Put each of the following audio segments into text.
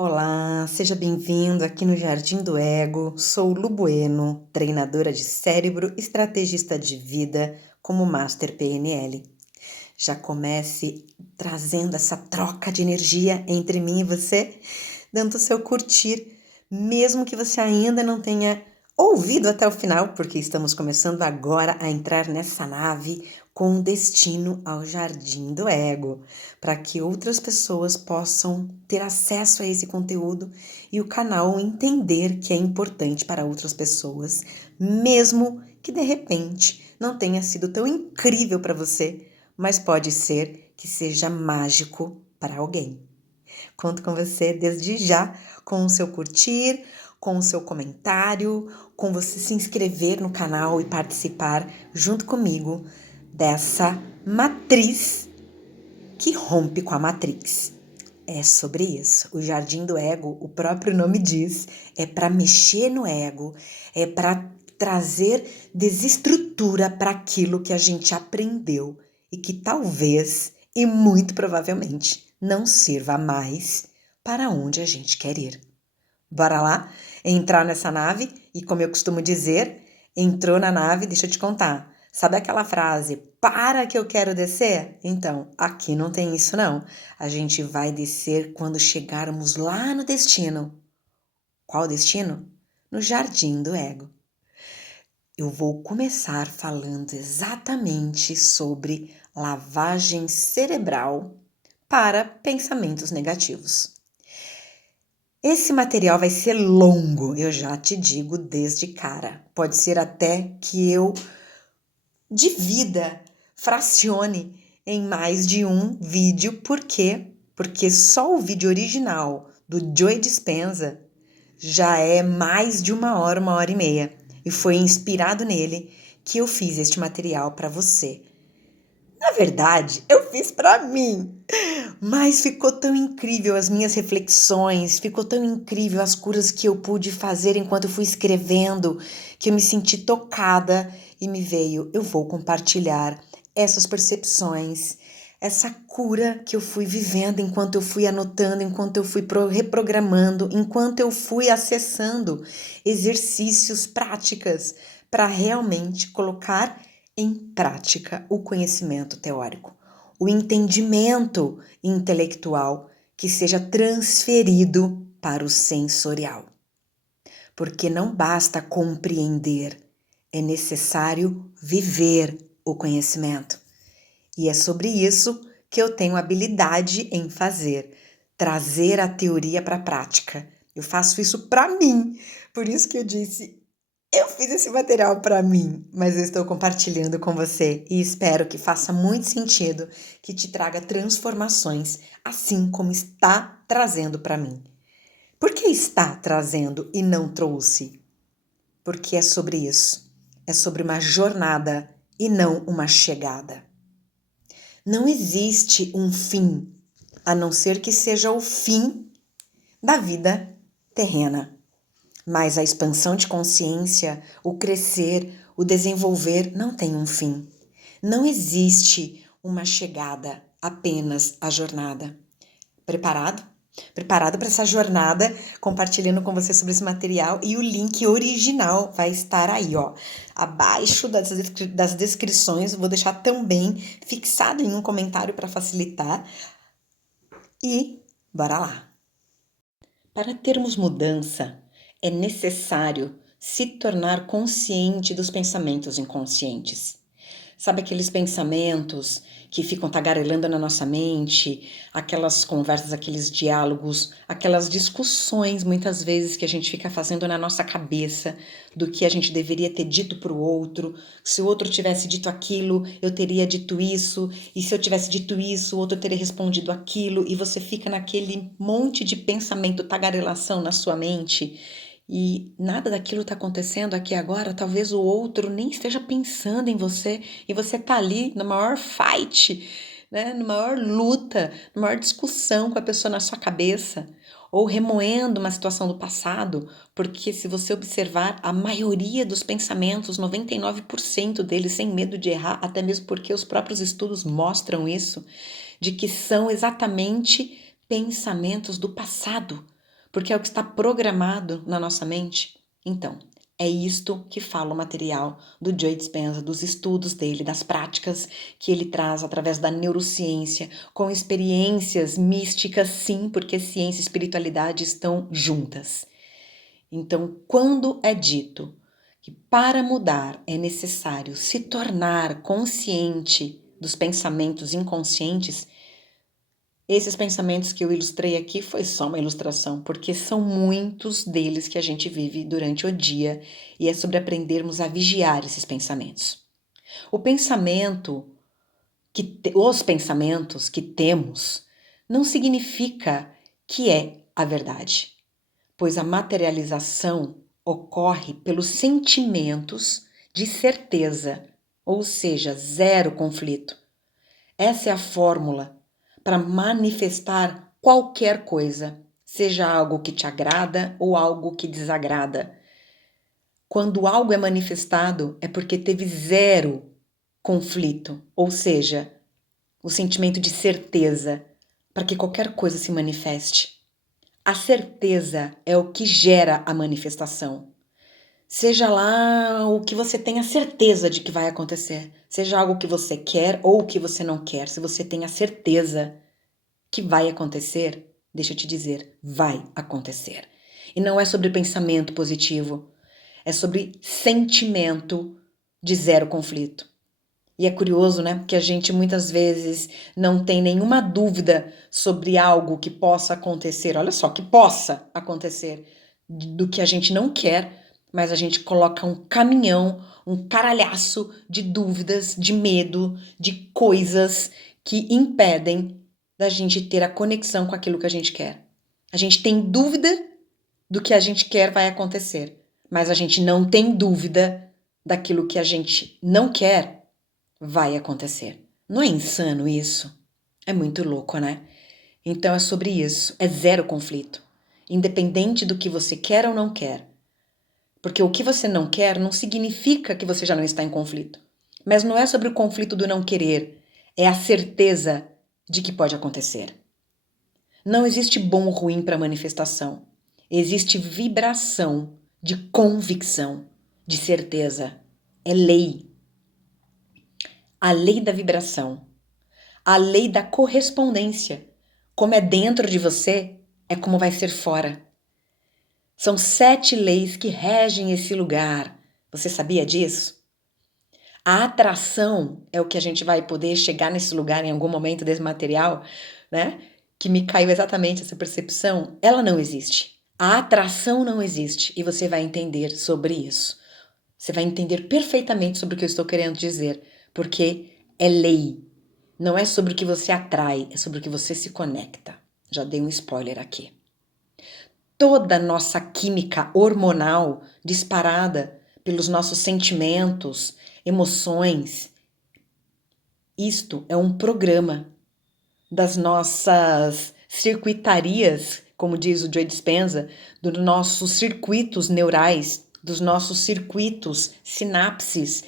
Olá, seja bem-vindo aqui no Jardim do Ego. Sou Lu Bueno, treinadora de cérebro, estrategista de vida como Master PNL. Já comece trazendo essa troca de energia entre mim e você, dando o seu curtir, mesmo que você ainda não tenha ouvido até o final, porque estamos começando agora a entrar nessa nave com destino ao Jardim do Ego, para que outras pessoas possam ter acesso a esse conteúdo e o canal entender que é importante para outras pessoas, mesmo que de repente não tenha sido tão incrível para você, mas pode ser que seja mágico para alguém. Conto com você desde já, com o seu curtir, com o seu comentário, com você se inscrever no canal e participar junto comigo dessa matriz que rompe com a Matrix. É sobre isso. O Jardim do Ego, o próprio nome diz, é para mexer no ego, é para trazer desestrutura para aquilo que a gente aprendeu e que talvez e muito provavelmente não sirva mais para onde a gente quer ir. Bora lá entrar nessa nave e, como eu costumo dizer, entrou na nave, deixa eu te contar. Sabe aquela frase, para que eu quero descer? Então, aqui não tem isso não. A gente vai descer quando chegarmos lá no destino. Qual destino? No Jardim do Ego. Eu vou começar falando exatamente sobre lavagem cerebral para pensamentos negativos. Esse material vai ser longo, eu já te digo desde cara. Pode ser até que eu divida, fracione em mais de um vídeo. Por quê? Porque só o vídeo original do Joe Dispenza já é mais de 1 hora e meia. E foi inspirado nele que eu fiz este material para você. Na verdade, eu fiz para mim. Mas ficou tão incrível as minhas reflexões, ficou tão incrível as curas que eu pude fazer enquanto eu fui escrevendo, que eu me senti tocada e me veio, eu vou compartilhar essas percepções, essa cura que eu fui vivendo enquanto eu fui anotando, enquanto eu fui reprogramando, enquanto eu fui acessando exercícios, práticas, para realmente colocar em prática o conhecimento teórico, o entendimento intelectual que seja transferido para o sensorial. Porque não basta compreender, é necessário viver o conhecimento. E é sobre isso que eu tenho habilidade em fazer, trazer a teoria para a prática. Eu faço isso para mim, por isso que eu disse, eu fiz esse material para mim, mas eu estou compartilhando com você e espero que faça muito sentido, que te traga transformações, assim como está trazendo para mim. Por que está trazendo e não trouxe? Porque é sobre isso. É sobre uma jornada e não uma chegada. Não existe um fim, a não ser que seja o fim da vida terrena. Mas a expansão de consciência, o crescer, o desenvolver não tem um fim. Não existe uma chegada, apenas a jornada. Preparado? Preparado para essa jornada, compartilhando com você sobre esse material e o link original vai estar aí, ó, abaixo das descrições. Vou deixar também fixado em um comentário para facilitar. E bora lá! Para termos mudança, é necessário se tornar consciente dos pensamentos inconscientes. Sabe aqueles pensamentos que ficam tagarelando na nossa mente, aquelas conversas, aqueles diálogos, aquelas discussões muitas vezes que a gente fica fazendo na nossa cabeça do que a gente deveria ter dito para o outro. Se o outro tivesse dito aquilo, eu teria dito isso, e se eu tivesse dito isso, o outro teria respondido aquilo, e você fica naquele monte de pensamento, tagarelação na sua mente. E nada daquilo está acontecendo aqui agora, talvez o outro nem esteja pensando em você e você tá ali na maior fight, né, na maior luta, na maior discussão com a pessoa na sua cabeça, ou remoendo uma situação do passado, porque se você observar, a maioria dos pensamentos, 99% deles, sem medo de errar, até mesmo porque os próprios estudos mostram isso, de que são exatamente pensamentos do passado. porque é o que está programado na nossa mente. Então, é isto que fala o material do Joe Dispenza, dos estudos dele, das práticas que ele traz através da neurociência, com experiências místicas, sim, porque ciência e espiritualidade estão juntas. Então, quando é dito que para mudar é necessário se tornar consciente dos pensamentos inconscientes, esses pensamentos que eu ilustrei aqui foi só uma ilustração, porque são muitos deles que a gente vive durante o dia e é sobre aprendermos a vigiar esses pensamentos. Os pensamentos que temos não significa que é a verdade, pois a materialização ocorre pelos sentimentos de certeza, ou seja, zero conflito. Essa é a fórmula para manifestar qualquer coisa, seja algo que te agrada ou algo que desagrada. Quando algo é manifestado, é porque teve zero conflito, ou seja, o sentimento de certeza para que qualquer coisa se manifeste. A certeza é o que gera a manifestação. Seja lá o que você tenha certeza de que vai acontecer, seja algo que você quer ou que você não quer, se você tem a certeza que vai acontecer, deixa eu te dizer, vai acontecer. E não é sobre pensamento positivo, é sobre sentimento de zero conflito. E é curioso, né? Porque a gente muitas vezes não tem nenhuma dúvida sobre algo que possa acontecer. Olha só, que possa acontecer do que a gente não quer, mas a gente coloca um caminhão, um caralhaço de dúvidas, de medo, de coisas que impedem da gente ter a conexão com aquilo que a gente quer. A gente tem dúvida do que a gente quer vai acontecer, mas a gente não tem dúvida daquilo que a gente não quer vai acontecer. Não é insano isso? É muito louco, né? Então é sobre isso, é zero conflito, independente do que você quer ou não quer. Porque o que você não quer não significa que você já não está em conflito. Mas não é sobre o conflito do não querer, é a certeza de que pode acontecer. Não existe bom ou ruim para manifestação. Existe vibração de convicção, de certeza. É lei. A lei da vibração. A lei da correspondência. Como é dentro de você, é como vai ser fora. São 7 leis que regem esse lugar. Você sabia disso? A atração é o que a gente vai poder chegar nesse lugar em algum momento desse material, né? Que me caiu exatamente essa percepção. Ela não existe. A atração não existe e você vai entender sobre isso. Você vai entender perfeitamente sobre o que eu estou querendo dizer, porque é lei. Não é sobre o que você atrai, é sobre o que você se conecta. Já dei um spoiler aqui. Toda a nossa química hormonal disparada pelos nossos sentimentos, emoções. Isto é um programa das nossas circuitarias, como diz o Joe Dispenza, dos nossos circuitos neurais, dos nossos circuitos, sinapses,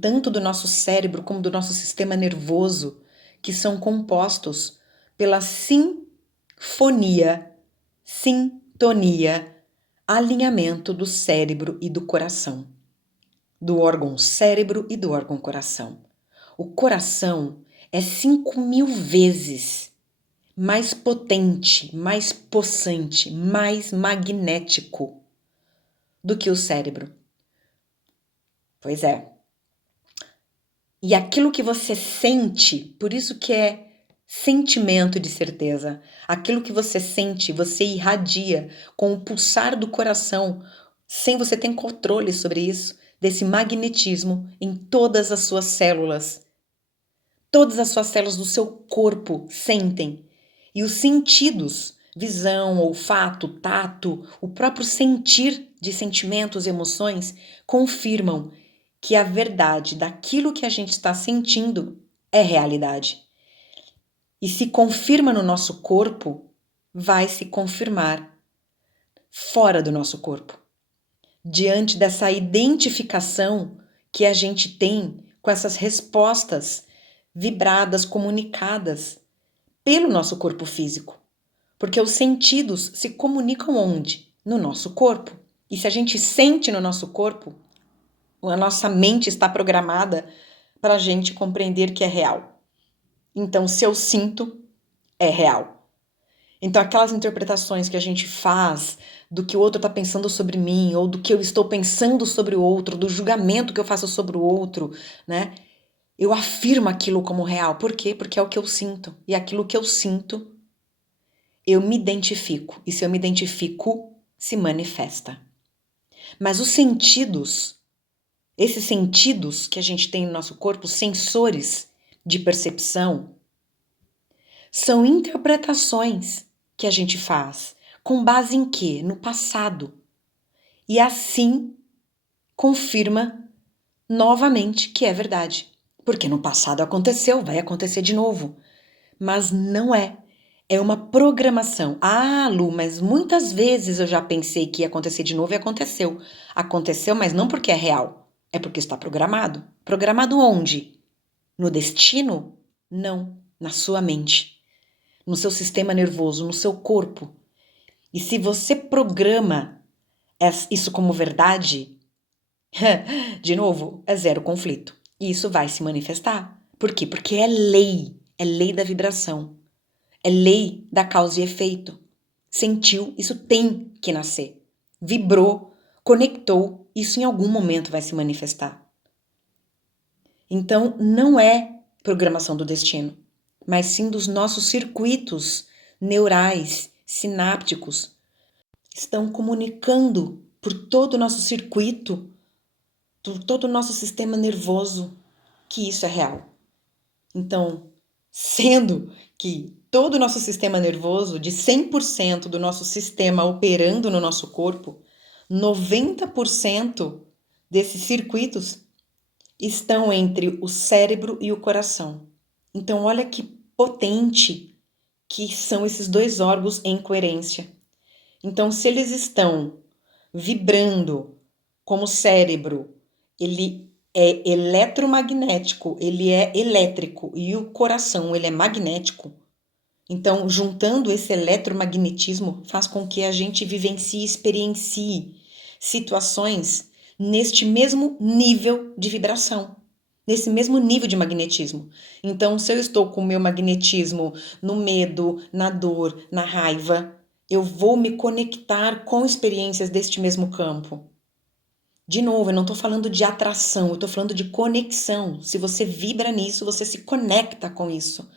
tanto do nosso cérebro como do nosso sistema nervoso, que são compostos pela sintonia, alinhamento do cérebro e do coração, do órgão cérebro e do órgão coração. O coração é 5.000 vezes mais potente, mais possante, mais magnético do que o cérebro. Pois é. E aquilo que você sente, por isso que é sentimento de certeza. Aquilo que você sente, você irradia com o pulsar do coração, sem você ter controle sobre isso, desse magnetismo em todas as suas células. Todas as suas células do seu corpo sentem. E os sentidos, visão, olfato, tato, o próprio sentir de sentimentos e emoções, confirmam que a verdade daquilo que a gente está sentindo é realidade. E se confirma no nosso corpo, vai se confirmar fora do nosso corpo. Diante dessa identificação que a gente tem com essas respostas vibradas, comunicadas pelo nosso corpo físico. Porque os sentidos se comunicam onde? No nosso corpo. E se a gente sente no nosso corpo, a nossa mente está programada para a gente compreender que é real. Então, se eu sinto, é real. Então, aquelas interpretações que a gente faz do que o outro está pensando sobre mim, ou do que eu estou pensando sobre o outro, do julgamento que eu faço sobre o outro, né? Eu afirmo aquilo como real. Por quê? Porque é o que eu sinto. E aquilo que eu sinto, eu me identifico. E se eu me identifico, se manifesta. Mas os sentidos, esses sentidos que a gente tem no nosso corpo, sensores de percepção, são interpretações que a gente faz. Com base em quê? No passado. E assim confirma novamente que é verdade. Porque no passado aconteceu, vai acontecer de novo. Mas não é. É uma programação. Ah, Lu, mas muitas vezes eu já pensei que ia acontecer de novo e aconteceu. Aconteceu, mas não porque é real. É porque está programado. Programado onde? No destino? Não. Na sua mente. No seu sistema nervoso, no seu corpo. E se você programa isso como verdade, de novo, é zero conflito. E isso vai se manifestar. Por quê? Porque é lei da vibração, é lei da causa e efeito. Sentiu, isso tem que nascer. Vibrou, conectou, isso em algum momento vai se manifestar. Então, não é programação do destino, mas sim dos nossos circuitos neurais, sinápticos, estão comunicando por todo o nosso circuito, por todo o nosso sistema nervoso, que isso é real. Então, sendo que todo o nosso sistema nervoso, de 100% do nosso sistema operando no nosso corpo, 90% desses circuitos estão entre o cérebro e o coração. Então, olha que potente que são esses dois órgãos em coerência. Então, se eles estão vibrando como o cérebro, ele é eletromagnético, ele é elétrico e o coração, ele é magnético. Então, juntando esse eletromagnetismo faz com que a gente vivencie, experiencie situações neste mesmo nível de vibração, nesse mesmo nível de magnetismo. Então, se eu estou com o meu magnetismo no medo, na dor, na raiva, eu vou me conectar com experiências deste mesmo campo. De novo, eu não estou falando de atração, eu estou falando de conexão. Se você vibra nisso, você se conecta com isso.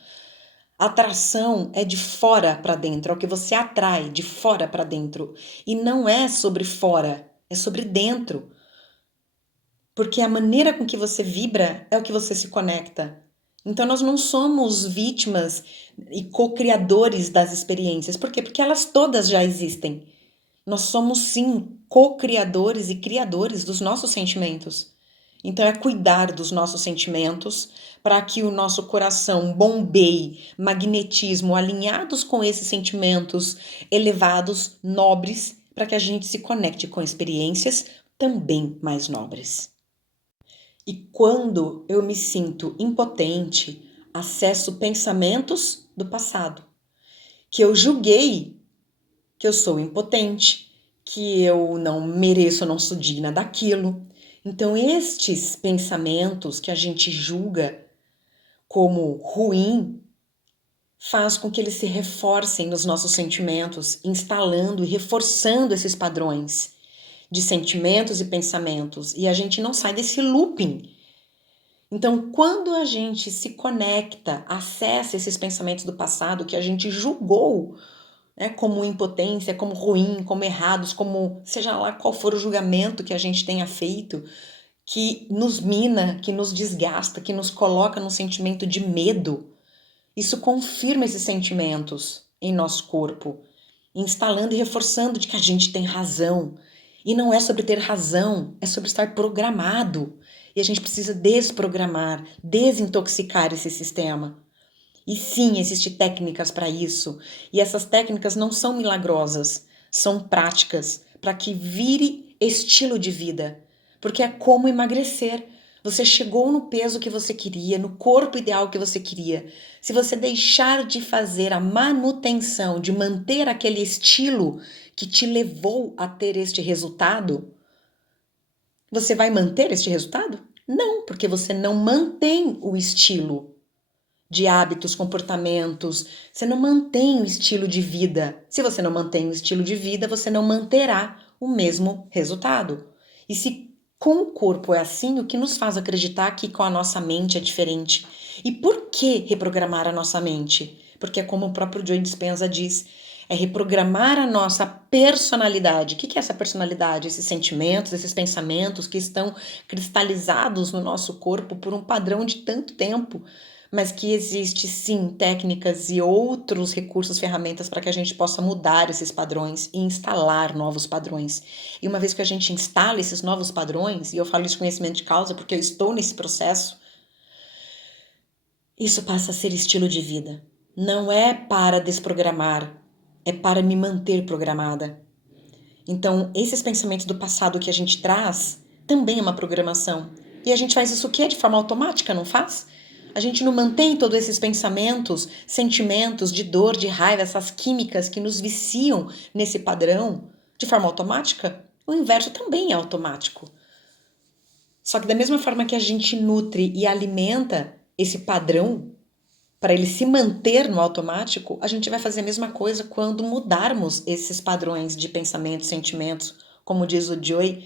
Atração é de fora para dentro, é o que você atrai de fora para dentro. E não é sobre fora, é sobre dentro. Porque a maneira com que você vibra é o que você se conecta. Então nós não somos vítimas e co-criadores das experiências. Por quê? Porque elas todas já existem. Nós somos sim co-criadores e criadores dos nossos sentimentos. Então é cuidar dos nossos sentimentos para que o nosso coração bombeie magnetismo alinhados com esses sentimentos elevados, nobres, para que a gente se conecte com experiências também mais nobres. E quando eu me sinto impotente, acesso pensamentos do passado, que eu julguei que eu sou impotente, que eu não mereço, eu não sou digna daquilo. Então, estes pensamentos que a gente julga como ruim, faz com que eles se reforcem nos nossos sentimentos, instalando e reforçando esses padrões de sentimentos e pensamentos, e a gente não sai desse looping. Então, quando a gente se conecta, acessa esses pensamentos do passado que a gente julgou, né, como impotência, como ruim, como errados, como seja lá qual for o julgamento que a gente tenha feito, que nos mina, que nos desgasta, que nos coloca num sentimento de medo, isso confirma esses sentimentos em nosso corpo, instalando e reforçando de que a gente tem razão. E não é sobre ter razão, é sobre estar programado. E a gente precisa desprogramar, desintoxicar esse sistema. E sim, existem técnicas para isso. E essas técnicas não são milagrosas, são práticas para que vire estilo de vida. Porque é como emagrecer. Você chegou no peso que você queria, no corpo ideal que você queria. Se você deixar de fazer a manutenção, de manter aquele estilo que te levou a ter este resultado, você vai manter este resultado? Não, porque você não mantém o estilo de hábitos, comportamentos, você não mantém o estilo de vida. Se você não mantém o estilo de vida, você não manterá o mesmo resultado. E se com o corpo é assim, o que nos faz acreditar que com a nossa mente é diferente? E por que reprogramar a nossa mente? Porque é como o próprio Joe Dispenza diz, é reprogramar a nossa personalidade. O que é essa personalidade? Esses sentimentos, esses pensamentos que estão cristalizados no nosso corpo por um padrão de tanto tempo, mas que existe sim técnicas e outros recursos, ferramentas para que a gente possa mudar esses padrões e instalar novos padrões. E uma vez que a gente instala esses novos padrões, e eu falo isso de conhecimento de causa porque eu estou nesse processo, isso passa a ser estilo de vida. Não é para desprogramar, é para me manter programada. Então, esses pensamentos do passado que a gente traz também é uma programação. E a gente faz isso o quê? De forma automática, não faz? A gente não mantém todos esses pensamentos, sentimentos de dor, de raiva, essas químicas que nos viciam nesse padrão de forma automática? O inverso também é automático. Só que da mesma forma que a gente nutre e alimenta esse padrão para ele se manter no automático, a gente vai fazer a mesma coisa quando mudarmos esses padrões de pensamentos, sentimentos, como diz o Joy,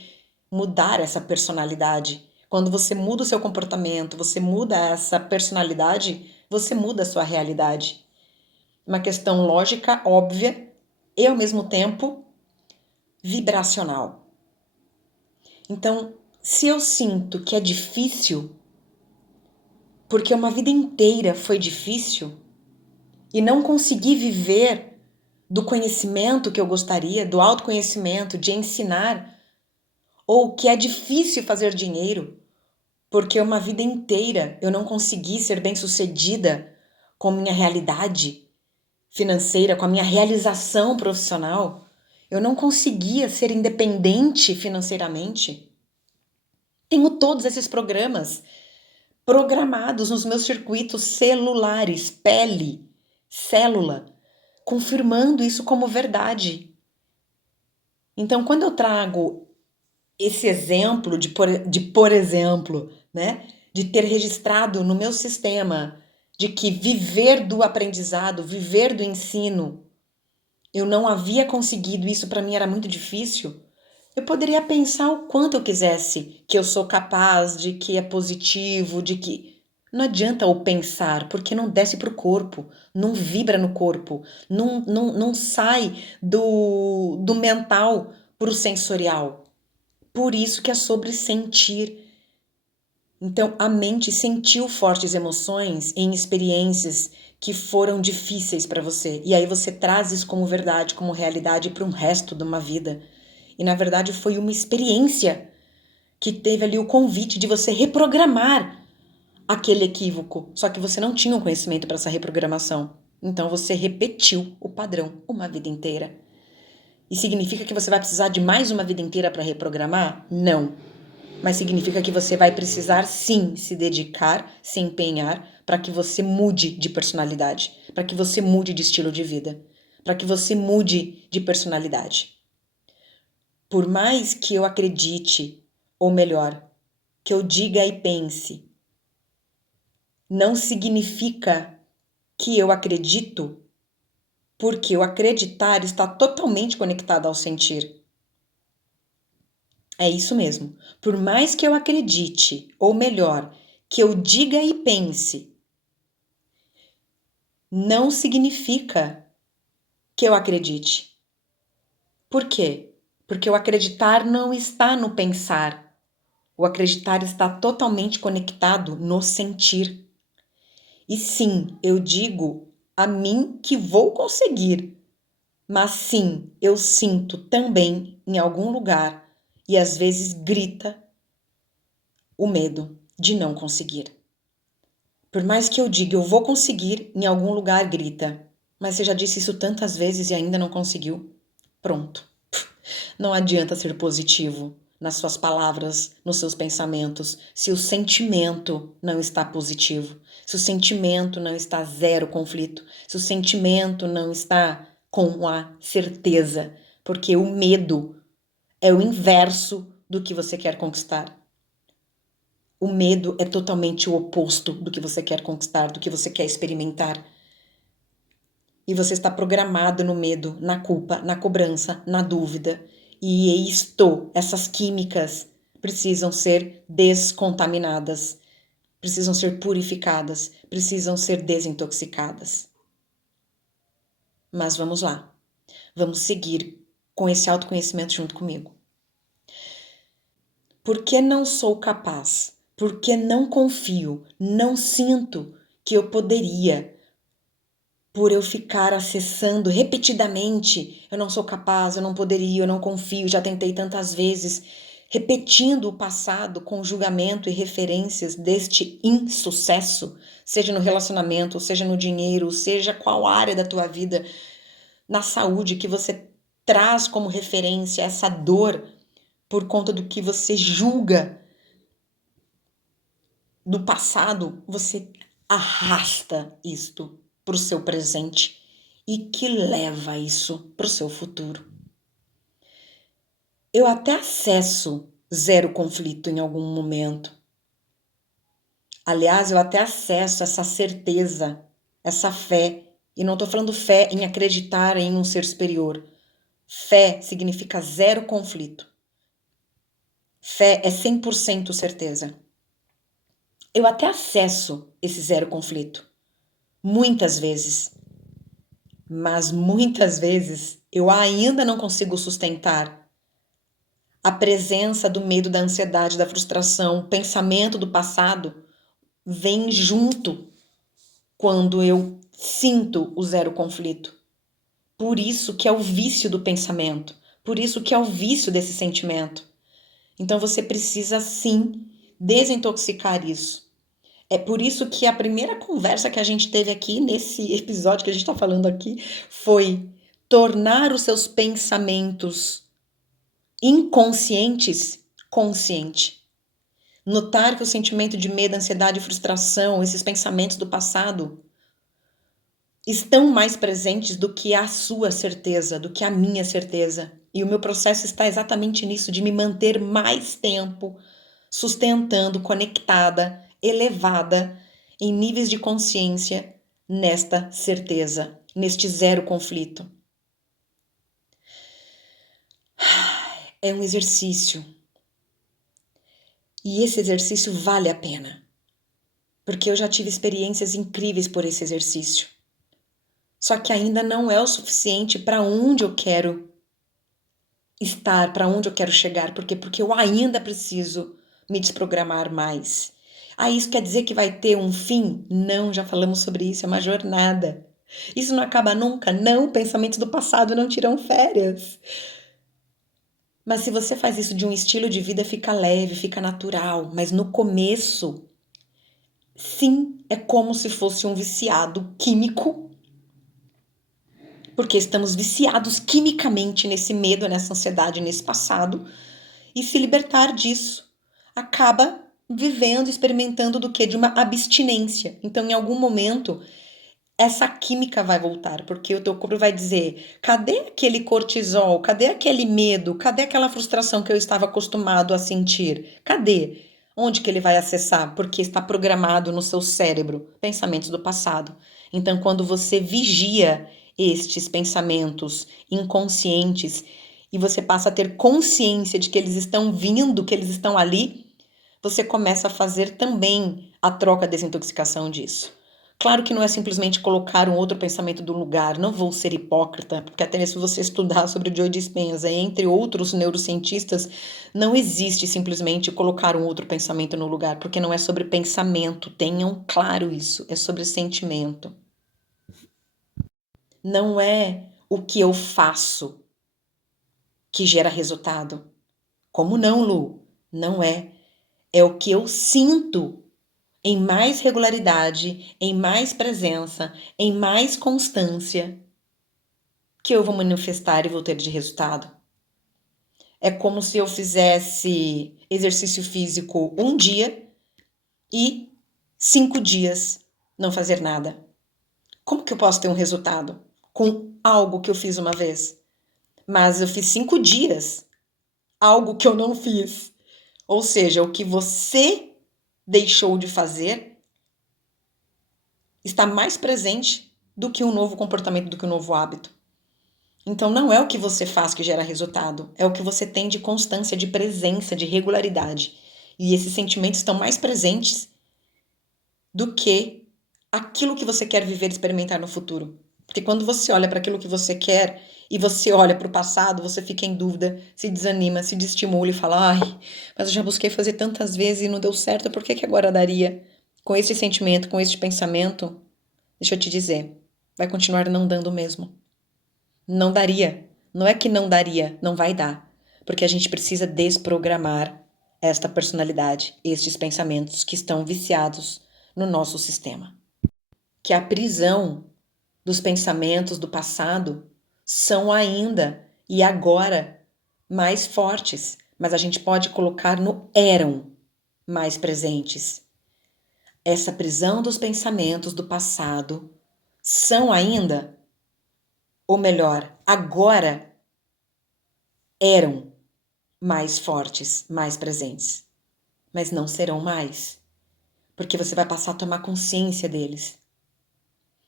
mudar essa personalidade. Quando você muda o seu comportamento, você muda essa personalidade, você muda a sua realidade. Uma questão lógica, óbvia e ao mesmo tempo vibracional. Então, se eu sinto que é difícil, porque uma vida inteira foi difícil, e não consegui viver do conhecimento que eu gostaria, do autoconhecimento, de ensinar, ou que é difícil fazer dinheiro, porque uma vida inteira eu não consegui ser bem-sucedida com minha realidade financeira, com a minha realização profissional, eu não conseguia ser independente financeiramente. Tenho todos esses programas programados nos meus circuitos celulares, pele, célula, confirmando isso como verdade. Então, quando eu trago esse exemplo por exemplo, né, de ter registrado no meu sistema de que viver do aprendizado, viver do ensino, eu não havia conseguido, isso para mim era muito difícil, eu poderia pensar o quanto eu quisesse que eu sou capaz, de que é positivo, de que não adianta o pensar, porque não desce para o corpo, não vibra no corpo, não sai do mental para o sensorial. Por isso que é sobre sentir. Então, a mente sentiu fortes emoções em experiências que foram difíceis para você. E aí você traz isso como verdade, como realidade para um resto de uma vida. E na verdade foi uma experiência que teve ali o convite de você reprogramar aquele equívoco. Só que você não tinha o conhecimento para essa reprogramação. Então você repetiu o padrão uma vida inteira. E significa que você vai precisar de mais uma vida inteira para reprogramar? Não. Mas significa que você vai precisar sim se dedicar, se empenhar para que você mude de personalidade, para que você mude de estilo de vida, para que você mude de personalidade. Por mais que eu acredite, ou melhor, que eu diga e pense, não significa que eu acredito, porque o acreditar está totalmente conectado ao sentir. É isso mesmo. Por mais que eu acredite, ou melhor, que eu diga e pense, não significa que eu acredite. Por quê? Porque o acreditar não está no pensar. O acreditar está totalmente conectado no sentir. E sim, eu digo a mim que vou conseguir, mas sim, eu sinto também em algum lugar e às vezes grita o medo de não conseguir. Por mais que eu diga eu vou conseguir, em algum lugar grita. Mas você já disse isso tantas vezes e ainda não conseguiu? Pronto. Não adianta ser positivo. nas suas palavras, nos seus pensamentos, se o sentimento não está positivo, se o sentimento não está zero conflito, se o sentimento não está com a certeza, porque o medo é o inverso do que você quer conquistar. O medo é totalmente o oposto do que você quer conquistar, do que você quer experimentar. E você está programado no medo, na culpa, na cobrança, na dúvida. E essas químicas precisam ser descontaminadas, precisam ser purificadas, precisam ser desintoxicadas. Mas vamos lá, vamos seguir com esse autoconhecimento junto comigo. Por que não sou capaz? Por que não confio? Não sinto que eu poderia? Por eu ficar acessando repetidamente, eu não sou capaz, eu não poderia, eu não confio, já tentei tantas vezes, repetindo o passado com julgamento e referências deste insucesso, seja no relacionamento, seja no dinheiro, seja qual área da tua vida, na saúde que você traz como referência essa dor por conta do que você julga do passado, você arrasta isto para o seu presente e que leva isso para o seu futuro. Eu até acesso zero conflito em algum momento. Aliás, eu até acesso essa certeza, essa fé. E não estou falando fé em acreditar em um ser superior. Fé significa zero conflito. Fé é 100% certeza. Eu até acesso esse zero conflito. Muitas vezes. Mas muitas vezes eu ainda não consigo sustentar a presença do medo, da ansiedade, da frustração, o pensamento do passado vem junto quando eu sinto o zero conflito. Por isso que é o vício do pensamento, por isso que é o vício desse sentimento. Então você precisa sim desintoxicar isso. É por isso que a primeira conversa que a gente teve aqui nesse episódio que a gente está falando aqui foi tornar os seus pensamentos inconscientes consciente. Notar que o sentimento de medo, ansiedade, frustração, esses pensamentos do passado estão mais presentes do que a sua certeza, do que a minha certeza. E o meu processo está exatamente nisso, de me manter mais tempo sustentando, conectada, elevada em níveis de consciência nesta certeza, neste zero conflito. É um exercício. E esse exercício vale a pena. Porque eu já tive experiências incríveis por esse exercício. Só que ainda não é o suficiente para onde eu quero estar, para onde eu quero chegar. Por quê? Porque eu ainda preciso me desprogramar mais. Ah, isso quer dizer que vai ter um fim? Não, já falamos sobre isso, é uma jornada. Isso não acaba nunca? Não, pensamentos do passado não tiram férias. Mas se você faz isso de um estilo de vida, fica leve, fica natural. Mas no começo, sim, é como se fosse um viciado químico. Porque estamos viciados quimicamente nesse medo, nessa ansiedade, nesse passado. E se libertar disso acaba vivendo, experimentando do que? De uma abstinência. Então, em algum momento, essa química vai voltar, porque o teu corpo vai dizer: cadê aquele cortisol? Cadê aquele medo? Cadê aquela frustração que eu estava acostumado a sentir? Cadê? Onde que ele vai acessar? Porque está programado no seu cérebro, pensamentos do passado. Então, quando você vigia estes pensamentos inconscientes e você passa a ter consciência de que eles estão vindo, que eles estão ali, você começa a fazer também a troca, a desintoxicação disso. Claro que não é simplesmente colocar um outro pensamento do lugar, não vou ser hipócrita, porque até se você estudar sobre Joe Dispenza, entre outros neurocientistas, não existe simplesmente colocar um outro pensamento no lugar, porque não é sobre pensamento, tenham claro isso, é sobre sentimento. Não é o que eu faço que gera resultado. Como não, Lu? Não é. É o que eu sinto em mais regularidade, em mais presença, em mais constância, que eu vou manifestar e vou ter de resultado. É como se eu fizesse exercício físico um dia e 5 dias não fazer nada. Como que eu posso ter um resultado com algo que eu fiz uma vez? Mas eu fiz 5 dias, algo que eu não fiz. Ou seja, o que você deixou de fazer está mais presente do que um novo comportamento, do que um novo hábito. Então, não é o que você faz que gera resultado, é o que você tem de constância, de presença, de regularidade. E esses sentimentos estão mais presentes do que aquilo que você quer viver e experimentar no futuro. Porque quando você olha para aquilo que você quer e você olha para o passado, você fica em dúvida, se desanima, se desestimula e fala: ai, mas eu já busquei fazer tantas vezes e não deu certo, por que que agora daria? Com esse sentimento, com esse pensamento, deixa eu te dizer, vai continuar não dando mesmo. Não daria. Não é que não daria, não vai dar. Porque a gente precisa desprogramar esta personalidade, estes pensamentos que estão viciados no nosso sistema. Que a prisão dos pensamentos do passado são ainda e agora mais fortes, mas a gente pode colocar no eram mais presentes. Essa prisão dos pensamentos do passado são ainda, ou melhor, agora eram mais fortes, mais presentes, mas não serão mais, porque você vai passar a tomar consciência deles.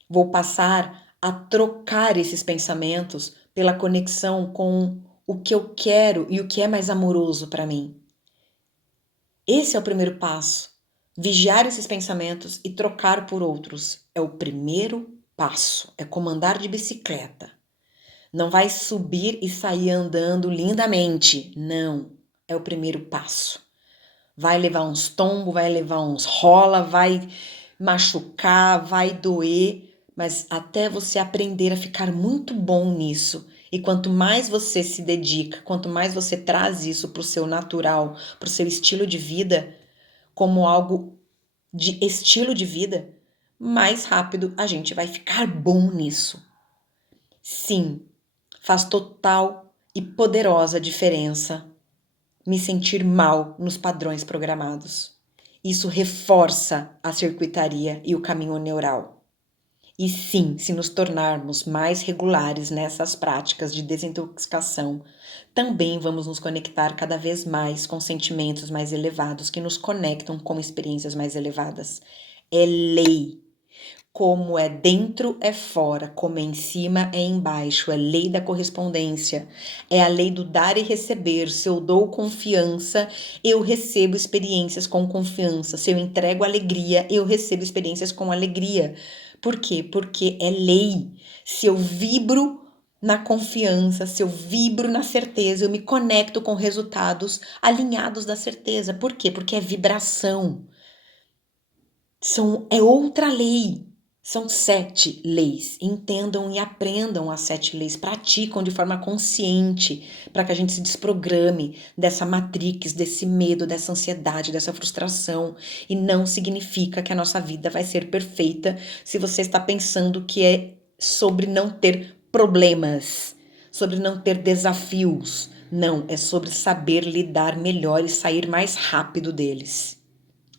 Vou passar a trocar esses pensamentos pela conexão com o que eu quero e o que é mais amoroso para mim. Esse é o primeiro passo. Vigiar esses pensamentos e trocar por outros é o primeiro passo. É como andar de bicicleta. Não vai subir e sair andando lindamente. Não. É o primeiro passo. Vai levar uns tombos, vai levar uns rola, vai machucar, vai doer, mas até você aprender a ficar muito bom nisso. E quanto mais você se dedica, quanto mais você traz isso para o seu natural, para o seu estilo de vida, como algo de estilo de vida, mais rápido a gente vai ficar bom nisso. Sim, faz total e poderosa diferença me sentir mal nos padrões programados. Isso reforça a circuitaria e o caminho neural. E sim, se nos tornarmos mais regulares nessas práticas de desintoxicação, também vamos nos conectar cada vez mais com sentimentos mais elevados que nos conectam com experiências mais elevadas. É lei. Como é dentro, é fora, como é em cima, é embaixo, é lei da correspondência, é a lei do dar e receber. Se eu dou confiança, eu recebo experiências com confiança. Se eu entrego alegria, eu recebo experiências com alegria. Por quê? Porque é lei. Se eu vibro na confiança, se eu vibro na certeza, eu me conecto com resultados alinhados da certeza. Por quê? Porque é vibração. É outra lei. São 7 leis. Entendam e aprendam as 7 leis. Praticam de forma consciente para que a gente se desprograme dessa matrix, desse medo, dessa ansiedade, dessa frustração. E não significa que a nossa vida vai ser perfeita se você está pensando que é sobre não ter problemas, sobre não ter desafios. Não, é sobre saber lidar melhor e sair mais rápido deles.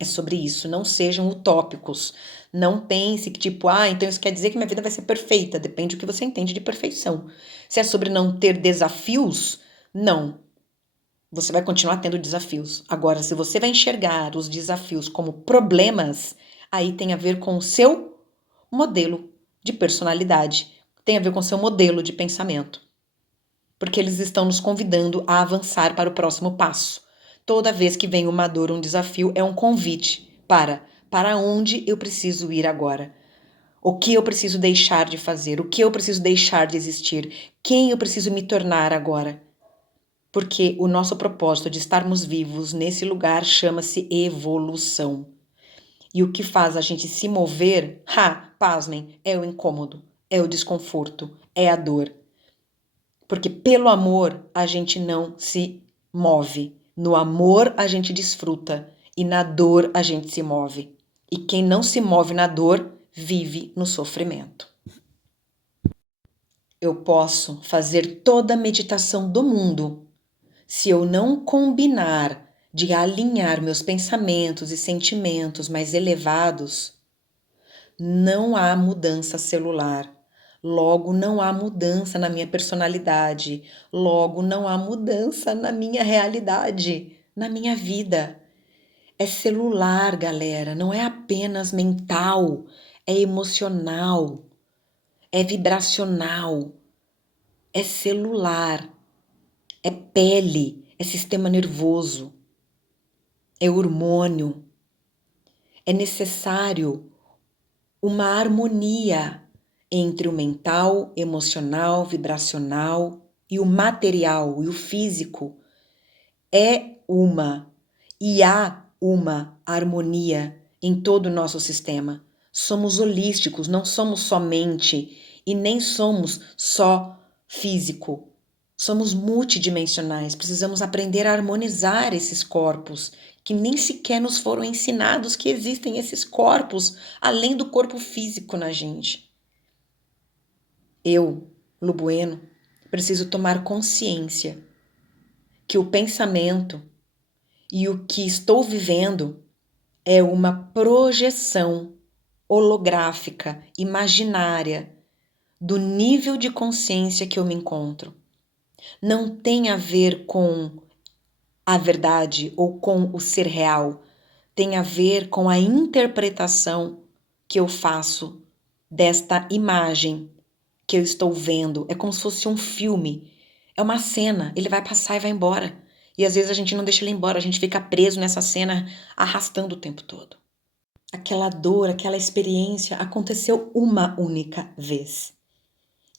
É sobre isso, não sejam utópicos. Não pense que tipo, então isso quer dizer que minha vida vai ser perfeita. Depende do que você entende de perfeição. Se é sobre não ter desafios, não. Você vai continuar tendo desafios. Agora, se você vai enxergar os desafios como problemas, aí tem a ver com o seu modelo de personalidade. Tem a ver com o seu modelo de pensamento. Porque eles estão nos convidando a avançar para o próximo passo. Toda vez que vem uma dor, um desafio, é um convite para onde eu preciso ir agora. O que eu preciso deixar de fazer, o que eu preciso deixar de existir, quem eu preciso me tornar agora. Porque o nosso propósito de estarmos vivos nesse lugar chama-se evolução. E o que faz a gente se mover, pasmem, é o incômodo, é o desconforto, é a dor. Porque pelo amor a gente não se move. No amor a gente desfruta e na dor a gente se move. E quem não se move na dor vive no sofrimento. Eu posso fazer toda a meditação do mundo. Se eu não combinar de alinhar meus pensamentos e sentimentos mais elevados, não há mudança celular. Logo, não há mudança na minha personalidade. Logo, não há mudança na minha realidade, na minha vida. É celular, galera, não é apenas mental, é emocional, é vibracional, é celular, é pele, é sistema nervoso, é hormônio. É necessário uma harmonia entre o mental, emocional, vibracional e o material e o físico. É uma e há uma harmonia em todo o nosso sistema. Somos holísticos, não somos só mente e nem somos só físico. Somos multidimensionais, precisamos aprender a harmonizar esses corpos, que nem sequer nos foram ensinados que existem esses corpos além do corpo físico na gente. Eu, Lu Bueno, preciso tomar consciência que o pensamento e o que estou vivendo é uma projeção holográfica, imaginária, do nível de consciência que eu me encontro. Não tem a ver com a verdade ou com o ser real. Tem a ver com a interpretação que eu faço desta imagem que eu estou vendo. É como se fosse um filme. É uma cena, ele vai passar e vai embora. E às vezes a gente não deixa ele embora, a gente fica preso nessa cena arrastando o tempo todo. Aquela dor, aquela experiência aconteceu uma única vez.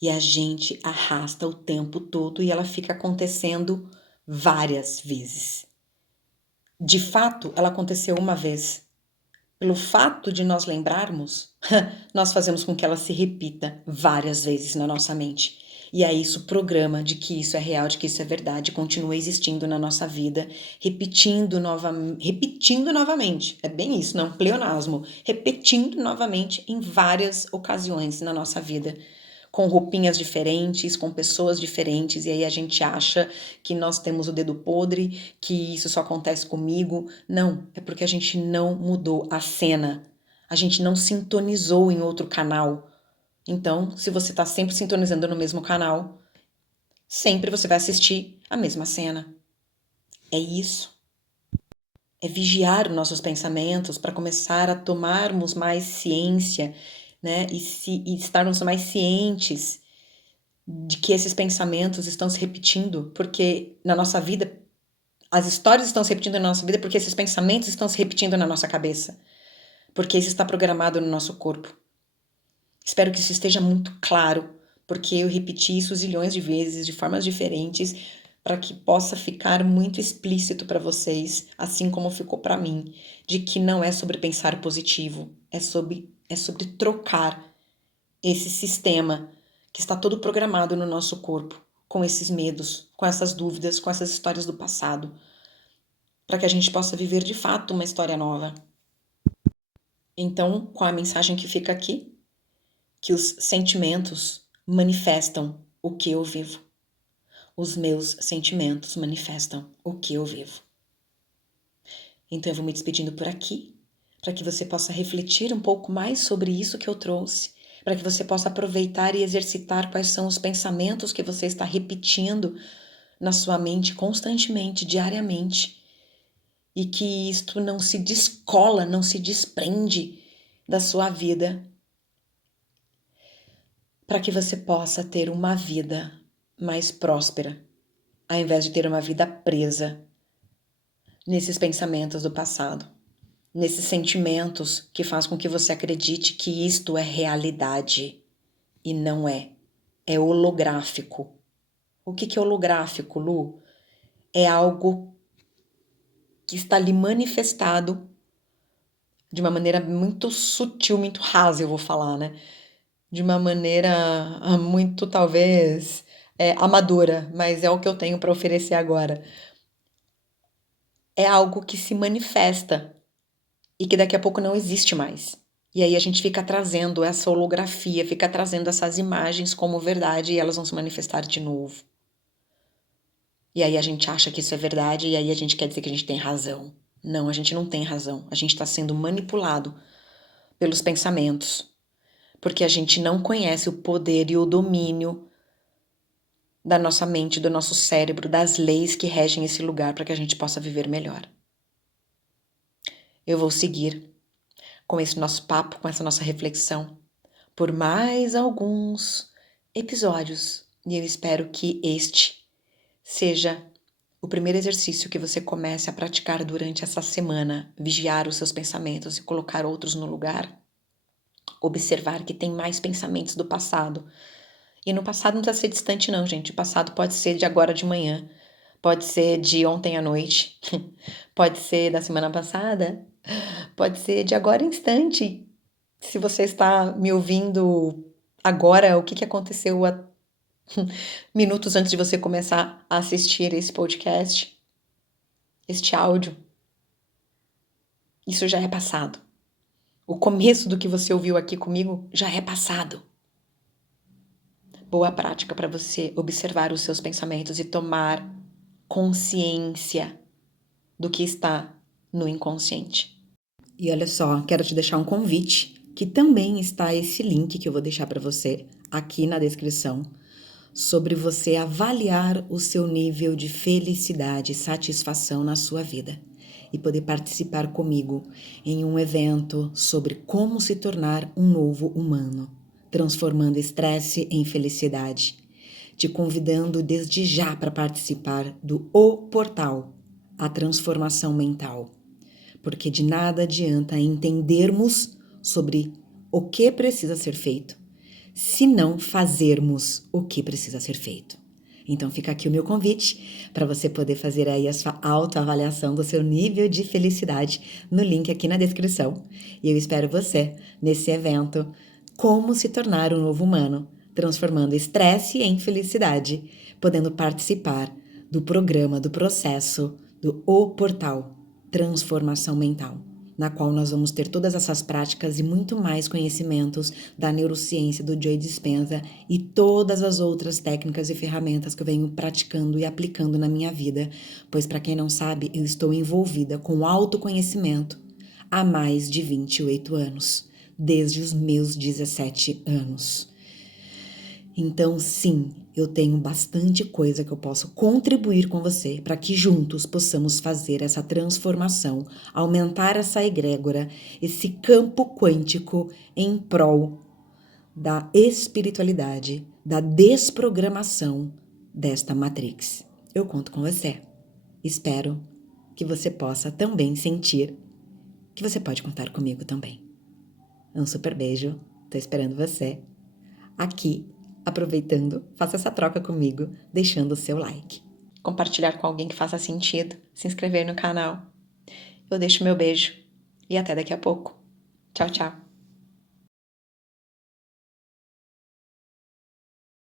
E a gente arrasta o tempo todo e ela fica acontecendo várias vezes. De fato, ela aconteceu uma vez. Pelo fato de nós lembrarmos, nós fazemos com que ela se repita várias vezes na nossa mente. E aí isso programa de que isso é real, de que isso é verdade, continua existindo na nossa vida, repetindo novamente. É bem isso, não é um pleonasmo. Repetindo novamente em várias ocasiões na nossa vida, com roupinhas diferentes, com pessoas diferentes, e aí a gente acha que nós temos o dedo podre, que isso só acontece comigo. Não, é porque a gente não mudou a cena, a gente não sintonizou em outro canal. Então, se você está sempre sintonizando no mesmo canal, sempre você vai assistir a mesma cena. É isso. É vigiar os nossos pensamentos para começar a tomarmos mais ciência, né? E estarmos mais cientes de que esses pensamentos estão se repetindo, porque na nossa vida, as histórias estão se repetindo na nossa vida porque esses pensamentos estão se repetindo na nossa cabeça, porque isso está programado no nosso corpo. Espero que isso esteja muito claro, porque eu repeti isso zilhões de vezes, de formas diferentes, para que possa ficar muito explícito para vocês, assim como ficou para mim, de que não é sobre pensar positivo, é sobre trocar esse sistema que está todo programado no nosso corpo, com esses medos, com essas dúvidas, com essas histórias do passado, para que a gente possa viver de fato uma história nova. Então, qual a mensagem que fica aqui? Que os sentimentos manifestam o que eu vivo. Os meus sentimentos manifestam o que eu vivo. Então eu vou me despedindo por aqui, para que você possa refletir um pouco mais sobre isso que eu trouxe, para que você possa aproveitar e exercitar quais são os pensamentos que você está repetindo na sua mente constantemente, diariamente, e que isto não se descola, não se desprende da sua vida, para que você possa ter uma vida mais próspera, ao invés de ter uma vida presa nesses pensamentos do passado, nesses sentimentos que faz com que você acredite que isto é realidade e não é. É holográfico. O que é holográfico, Lu? É algo que está ali manifestado de uma maneira muito sutil, muito rasa, eu vou falar, né? De uma maneira muito, talvez, amadora, mas é o que eu tenho para oferecer agora. É algo que se manifesta e que daqui a pouco não existe mais. E aí a gente fica trazendo essa holografia, fica trazendo essas imagens como verdade e elas vão se manifestar de novo. E aí a gente acha que isso é verdade e aí a gente quer dizer que a gente tem razão. Não, a gente não tem razão. A gente está sendo manipulado pelos pensamentos, porque a gente não conhece o poder e o domínio da nossa mente, do nosso cérebro, das leis que regem esse lugar para que a gente possa viver melhor. Eu vou seguir com esse nosso papo, com essa nossa reflexão, por mais alguns episódios. E eu espero que este seja o primeiro exercício que você comece a praticar durante essa semana, vigiar os seus pensamentos e colocar outros no lugar. Observar que tem mais pensamentos do passado. E no passado não precisa ser distante não, gente. O passado pode ser de agora de manhã, pode ser de ontem à noite, pode ser da semana passada, pode ser de agora em instante. Se você está me ouvindo agora, o que aconteceu há minutos antes de você começar a assistir esse podcast, este áudio, isso já é passado. O começo do que você ouviu aqui comigo já é passado. Boa prática para você observar os seus pensamentos e tomar consciência do que está no inconsciente. E olha só, quero te deixar um convite, que também está esse link que eu vou deixar para você aqui na descrição, sobre você avaliar o seu nível de felicidade e satisfação na sua vida e poder participar comigo em um evento sobre como se tornar um novo humano, transformando estresse em felicidade, te convidando desde já para participar do O Portal, a transformação mental, porque de nada adianta entendermos sobre o que precisa ser feito se não fazermos o que precisa ser feito. Então fica aqui o meu convite para você poder fazer aí a sua autoavaliação do seu nível de felicidade no link aqui na descrição. E eu espero você nesse evento Como se tornar um novo humano, transformando estresse em felicidade, podendo participar do programa, do processo do O Portal Transformação Mental, na qual nós vamos ter todas essas práticas e muito mais conhecimentos da neurociência do Joe Dispenza e todas as outras técnicas e ferramentas que eu venho praticando e aplicando na minha vida, pois para quem não sabe, eu estou envolvida com autoconhecimento há mais de 28 anos, desde os meus 17 anos. Então, sim, eu tenho bastante coisa que eu posso contribuir com você para que juntos possamos fazer essa transformação, aumentar essa egrégora, esse campo quântico em prol da espiritualidade, da desprogramação desta Matrix. Eu conto com você. Espero que você possa também sentir que você pode contar comigo também. Um super beijo, tô esperando você aqui. Aproveitando, faça essa troca comigo, deixando o seu like. Compartilhar com alguém que faça sentido, se inscrever no canal. Eu deixo meu beijo e até daqui a pouco. Tchau, tchau.